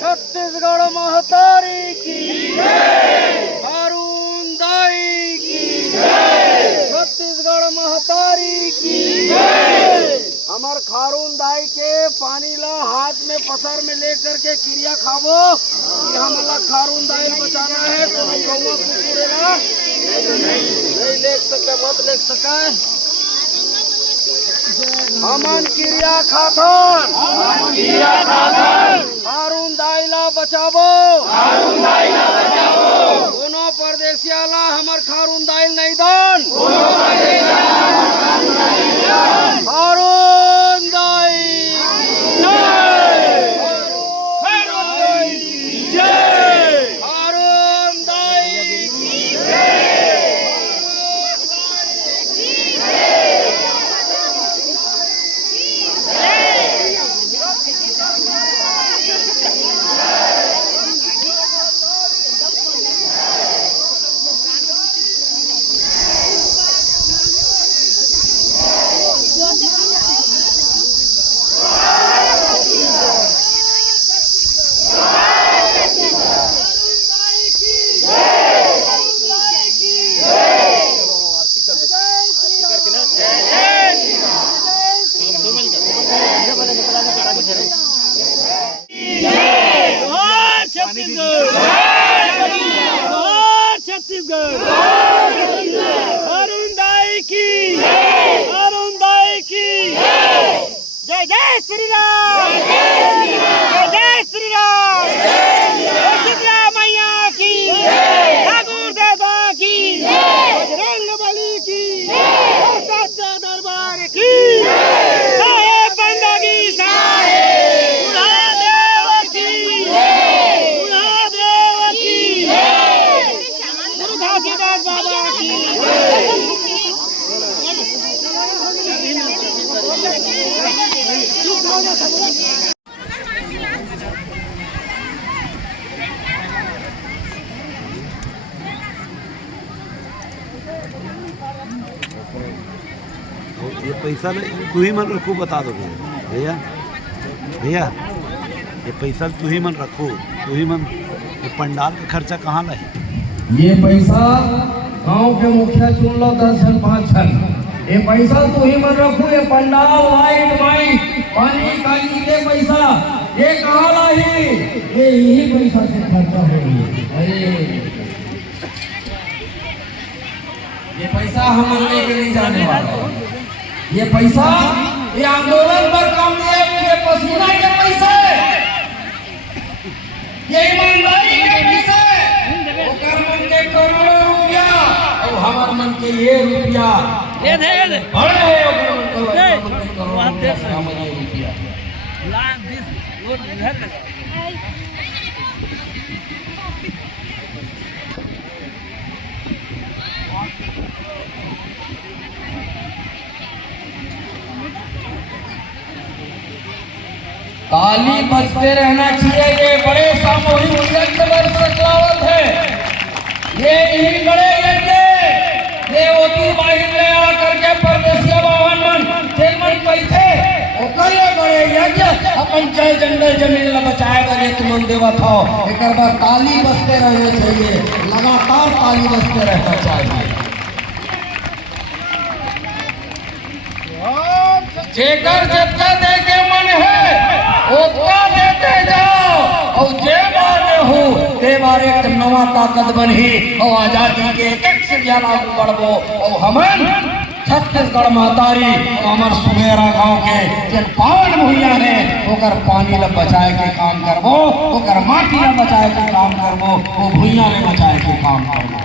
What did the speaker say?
छत्तीसगढ़ महतारी की खारून दाई की छत्तीसगढ़ महतारी की। हमार खारून दाई के पानी ला हाथ में पसर में लेकर के क्रिया खावो कि हमला खारून दाई बचाना है। तो गौवा कुकुरेला नहीं लेख सके मत लेख सके। हमन क्रिया खाथन खारून दाई ला बचावो कोनो परदेसिया ला हमर खारून दाई नहीं दन। खारून दाई छत्तीसगढ़ खारून दाई की जय जय श्री राम जय श्री राम शीतला मैया की ठाकुर देवा की बजरंग बली की सच्चा दरबार की साहेब बंदगी साहेब महादेव की घासीदास बाबा की। ये पैसा तू ही मन रखो, बता दो भैया भैया ये पैसा तू ही मन रखो, तू ही मन। ये पंडाल का खर्चा कहाँ लगे? ये पैसा गांव के मुखिया चुन लो 10 जन 5 जन। ये पैसा तू ही मन रखो। ये पंडाल लाइट माइट पानी काली के पैसा ये कहाँ लाई? ये यही पैसा से खर्चा होगी। अरे ये पैसा हम लेके नहीं जाने वाला। ये पैसा ये आंदोलन पर काम दिए, ये पसीना के पैसे, ये ईमानदारी के पैसे, ओकर मन के करोड़ों रुपया और हमार मन के ये रुपया बड़े है। ओकर मन के करोड़ों रुपया ताली बजते रहना चाहिए। ये बड़े सामूहिक यज्ञ प्रचलावत है। ये यही बड़े यज्ञ ये ओती बाहिर ले आकर के परदेसिया बावन मन जेल मन पैथे ओकर ये बड़े यज्ञ अपन जय जंगल जमीन ला बचाए बर एक मन देवत हो। एकर बार ताली बजते रहना चाहिए, लगातार ताली बजते रहना चाहिए। जेकर जितना दे के मन है उतना देते जाओ और जे बारे हो ते बारे एक नवा ताकत बनी और आजादी के एक से ज्यादा बढ़बो। और हमन छत्तीसगढ़ महतारी और हमार सुबेरा गांव के जन पावन भूइया है ओकर पानी ला बचाए के काम करबो, ओकर माटी ला बचाए के काम करबो, वो भूइया ले बचाए के काम करबो।